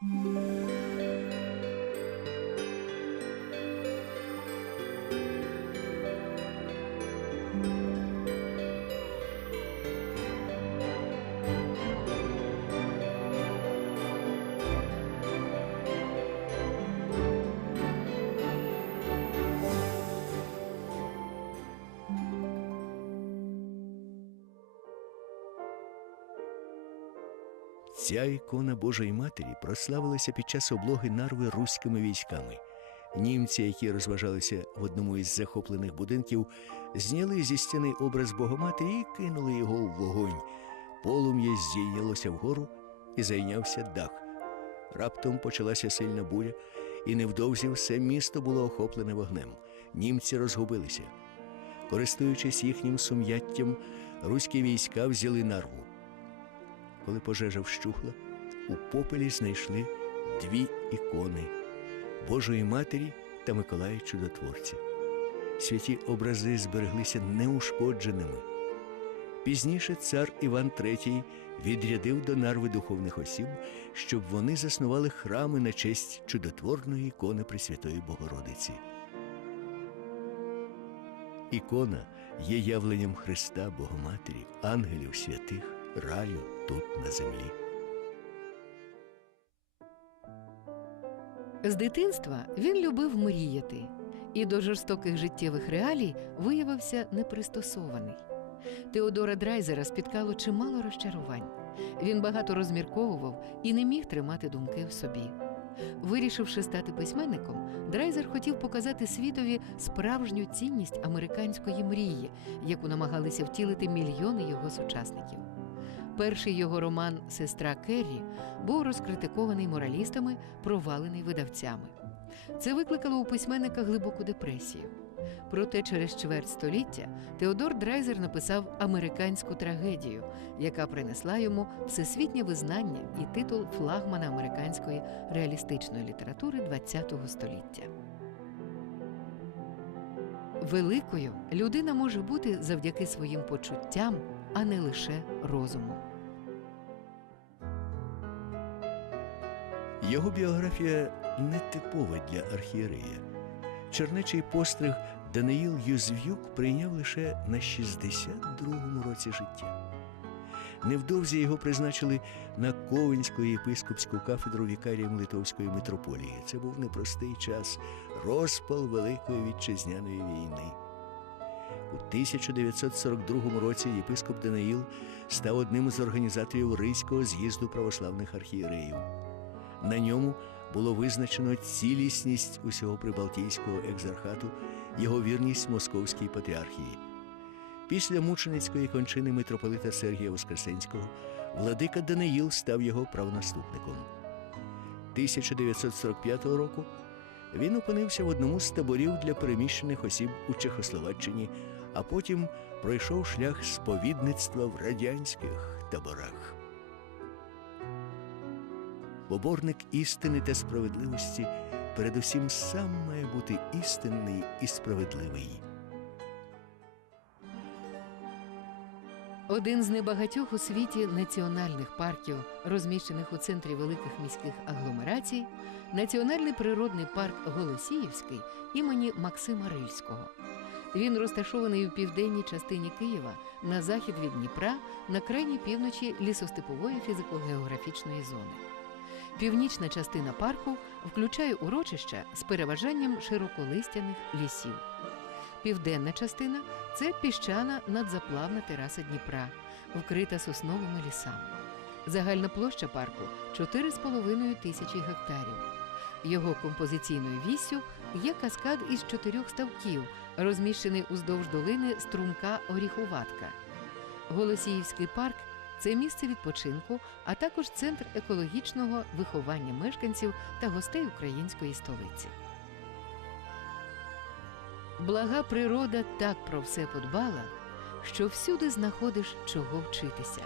Música Ця ікона Божої Матері прославилася під час облоги Нарви руськими військами. Німці, які розважалися в одному із захоплених будинків, зняли зі стіни образ Богоматері і кинули його в вогонь. Полум'я здійнялося вгору і зайнявся дах. Раптом почалася сильна буря, і невдовзі все місто було охоплене вогнем. Німці розгубилися. Користуючись їхнім сум'яттям, руські війська взяли нарву. Коли пожежа вщухла, у попелі знайшли дві ікони Божої Матері та Миколая Чудотворця. Святі образи збереглися неушкодженими. Пізніше цар Іван III відрядив до нарви духовних осіб, щоб вони заснували храми на честь чудотворної ікони Пресвятої Богородиці. Ікона є явленням Христа Богоматері, ангелів святих, раю тут на землі. З дитинства він любив мріяти і до жорстоких життєвих реалій виявився непристосований. Теодора Драйзера спіткало чимало розчарувань. Він багато розмірковував і не міг тримати думки в собі. Вирішивши стати письменником, Драйзер хотів показати світові справжню цінність американської мрії, яку намагалися втілити мільйони його сучасників. Перший його роман Сестра Керрі був розкритикований моралістами, провалений видавцями. Це викликало у письменника глибоку депресію. Проте через чверть століття Теодор Драйзер написав американську трагедію, яка принесла йому всесвітнє визнання і титул флагмана американської реалістичної літератури ХХ століття. Великою людина може бути завдяки своїм почуттям, а не лише розуму. Його біографія нетипова для архієрея. Чернечий постриг Даниїл Юзв'юк прийняв лише на 62-му році життя. Невдовзі його призначили на Ковенську єпископську кафедру вікарієм Литовської митрополії. Це був непростий час, розпал Великої вітчизняної війни. У 1942 році єпископ Даниїл став одним з організаторів Ризького з'їзду православних архієреїв. На ньому було визначено цілісність усього прибалтійського екзархату, його вірність московській патріархії. Після мученицької кончини митрополита Сергія Воскресенського владика Даниїл став його правонаступником. 1945 року він опинився в одному з таборів для переміщених осіб у Чехословаччині, а потім пройшов шлях сповідництва в радянських таборах. Поборник істини та справедливості передусім сам має бути істинний і справедливий. Один з небагатьох у світі національних парків, розміщених у центрі великих міських агломерацій, національний природний парк Голосіївський імені Максима Рильського. Він розташований у південній частині Києва на захід від Дніпра на крайній півночі лісостепової фізико-географічної зони. Північна частина парку включає урочища з переважанням широколистяних лісів. Південна частина це піщана надзаплавна тераса Дніпра, вкрита сосновими лісами. Загальна площа парку 4,5 тисячі гектарів. Його композиційною віссю є каскад із чотирьох ставків, розміщений уздовж долини струмка Оріхуватка. Голосіївський парк це місце відпочинку, а також центр екологічного виховання мешканців та гостей української столиці. Блага природа так про все подбала, що всюди знаходиш чого вчитися.